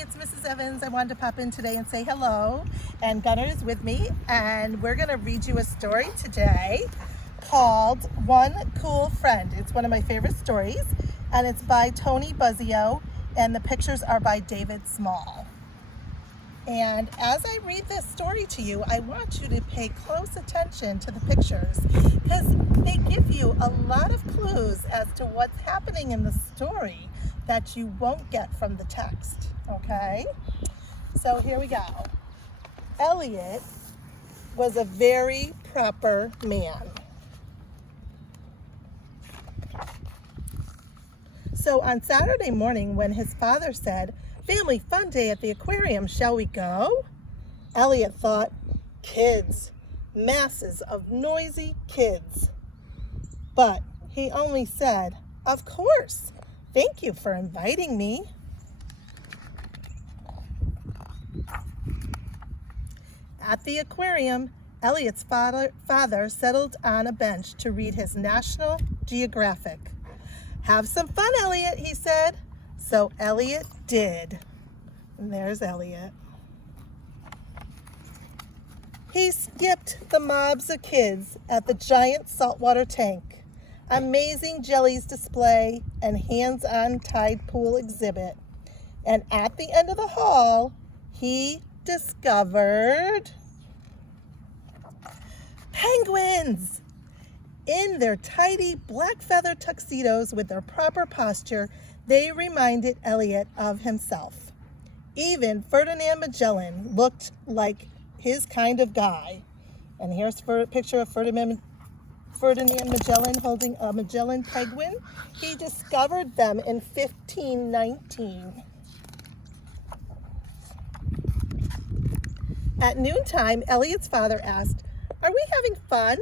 it's Mrs. Evans. I wanted to pop in today and say hello. And Gunnar is with me, and we're going to read you a story today called One Cool Friend. It's one of my favorite stories, and it's by Tony Buzzio, and the pictures are by David Small. And as I read this story to you, I want you to pay close attention to the pictures because they give you a lot of clues as to what's happening in the story that you won't get from the text, okay? So here we go. Elliot was a very proper man. So on Saturday morning, when his father said, "Family fun day at the aquarium, shall we go?" Elliot thought, kids, masses of noisy kids. But he only said, "Of course, thank you for inviting me." At the aquarium, Elliot's father settled on a bench to read his National Geographic. "Have some fun, Elliot," he said. So Elliot did. And there's Elliot. He skipped the mobs of kids at the giant saltwater tank, amazing jellies display, and hands-on tide pool exhibit. And at the end of the hall, he discovered penguins! In their tidy black feather tuxedos with their proper posture, they reminded Elliot of himself. Even Ferdinand Magellan looked like his kind of guy. And here's a picture of Ferdinand Magellan holding a Magellan penguin. He discovered them in 1519. At noontime, Elliot's father asked, "Are we having fun?"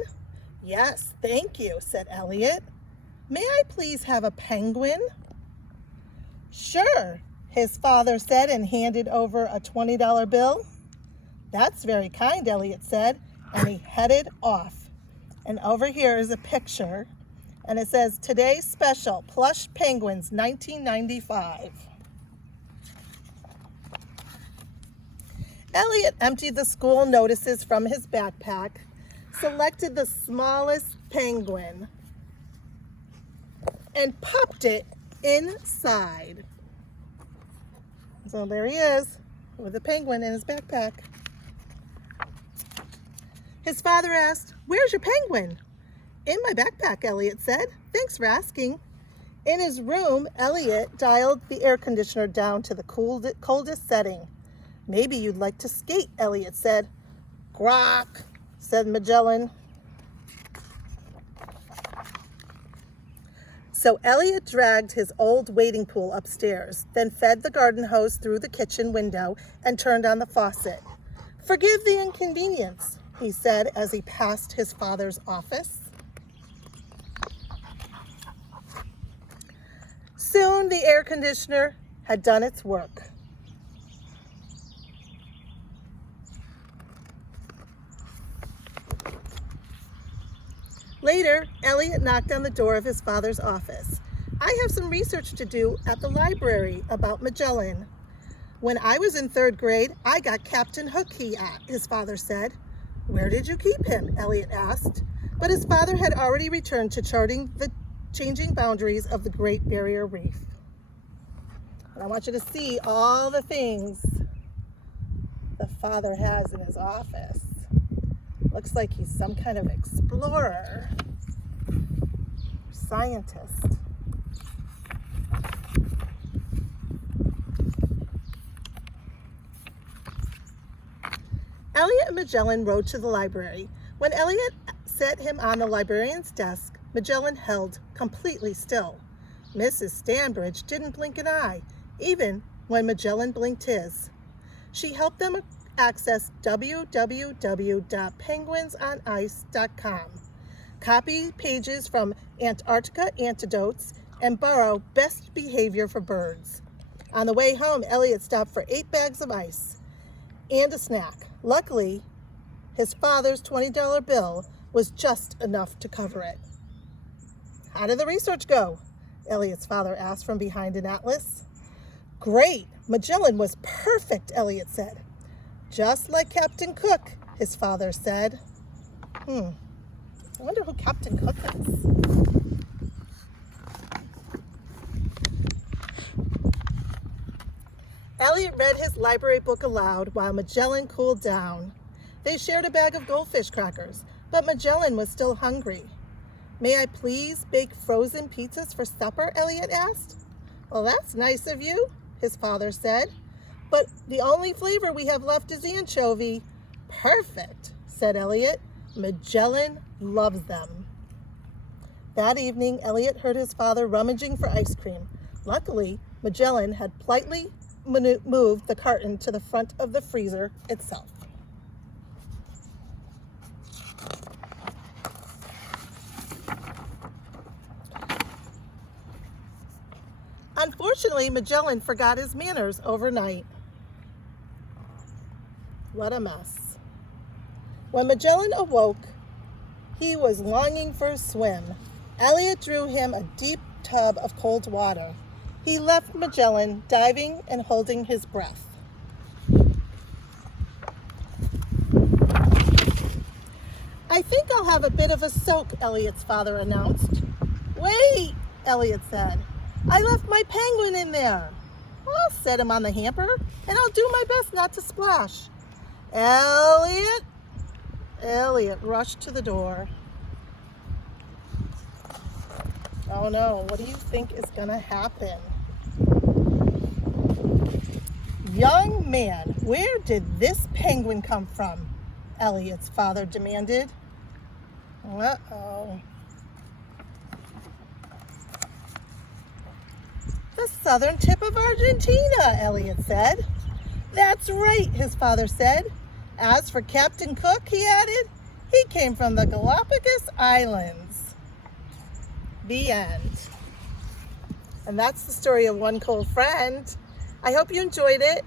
"Yes, thank you," said Elliot. "May I please have a penguin?" "Sure," his father said and handed over a $20 bill. "That's very kind," Elliot said, and he headed off. And over here is a picture, and it says, "Today's special, plush penguins, 1995. Elliot emptied the school notices from his backpack, selected the smallest penguin, and popped it inside. So there he is with a penguin in his backpack. His father asked, "Where's your penguin?" "In my backpack," Elliot said. "Thanks for asking." In his room, Elliot dialed the air conditioner down to the coldest setting. "Maybe you'd like to skate," Elliot said. "Grok," said Magellan. So Elliot dragged his old wading pool upstairs, then fed the garden hose through the kitchen window and turned on the faucet. "Forgive the inconvenience," he said as he passed his father's office. Soon the air conditioner had done its work. Later, Elliot knocked on the door of his father's office. "I have some research to do at the library about Magellan. When I was in 3rd grade, I got Captain Hook," his father said. "Where did you keep him?" Elliot asked. But his father had already returned to charting the changing boundaries of the Great Barrier Reef. And I want you to see all the things the father has in his office. Looks like he's some kind of explorer, scientist. Elliot and Magellan rode to the library. When Elliot set him on the librarian's desk, Magellan held completely still. Mrs. Stanbridge didn't blink an eye, even when Magellan blinked his. She helped them access www.penguinsonice.com, copy pages from Antarctica Antidotes, and borrow Best Behavior for Birds. On the way home, Elliot stopped for 8 bags of ice and a snack. Luckily, his father's $20 bill was just enough to cover it. "How did the research go?" Elliot's father asked from behind an atlas. "Great. Magellan was perfect, Elliot said. Just like Captain Cook, his father said. I wonder who Captain Cook is. Elliot read his library book aloud while Magellan cooled down. They shared a bag of goldfish crackers, but Magellan was still hungry. May I please bake frozen pizzas for supper? Elliot asked. Well, that's nice of you, his father said. But the only flavor we have left is anchovy. Perfect, said Elliot. Magellan loves them. That evening, Elliot heard his father rummaging for ice cream. Luckily, Magellan had politely moved the carton to the front of the freezer itself. Unfortunately, Magellan forgot his manners overnight. What a mess. When Magellan awoke, he was longing for a swim. Elliot drew him a deep tub of cold water. He left Magellan diving and holding his breath. I think I'll have a bit of a soak, Elliot's father announced. Wait, Elliot said. I left my penguin in there. I'll set him on the hamper, and I'll do my best not to splash. Elliot! Elliot rushed to the door. Oh no, what do you think is going to happen? Young man, where did this penguin come from? Elliot's father demanded. Uh-oh. The southern tip of Argentina, Elliot said. That's right, his father said. As for Captain Cook, he added, he came from the Galapagos Islands. The end. And that's the story of One Cool Friend. I hope you enjoyed it.